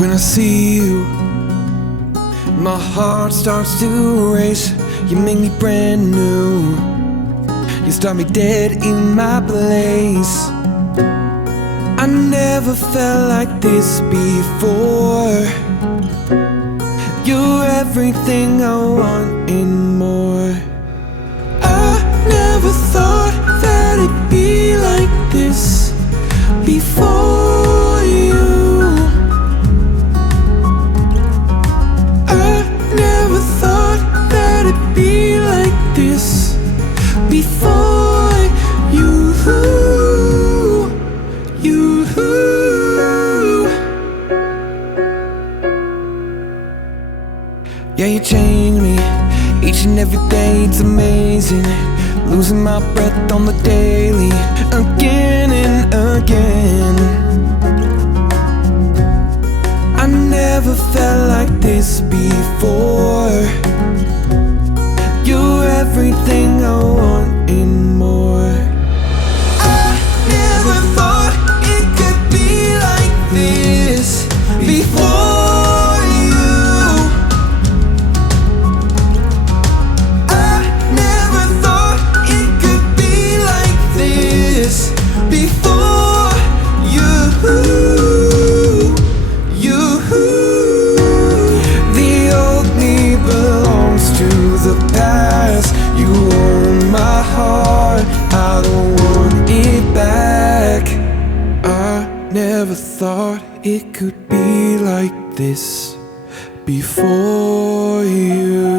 When I see you, my heart starts to race. You make me brand new. You start me dead in my place. I never felt like this before. You're everything I want and more. I never thought that it'd be like this before you. I never thought that it'd be like this before you. You. Yeah, you change me each and every day, it's amazing. Losing my breath on the daily, again and again. I never felt like this before. You're everything I want and more. I never thought it could be like this before you. I never thought it could be like this before you. The old me belongs to the past. You own my heart, I don't want it back. I never thought it could be like this before you.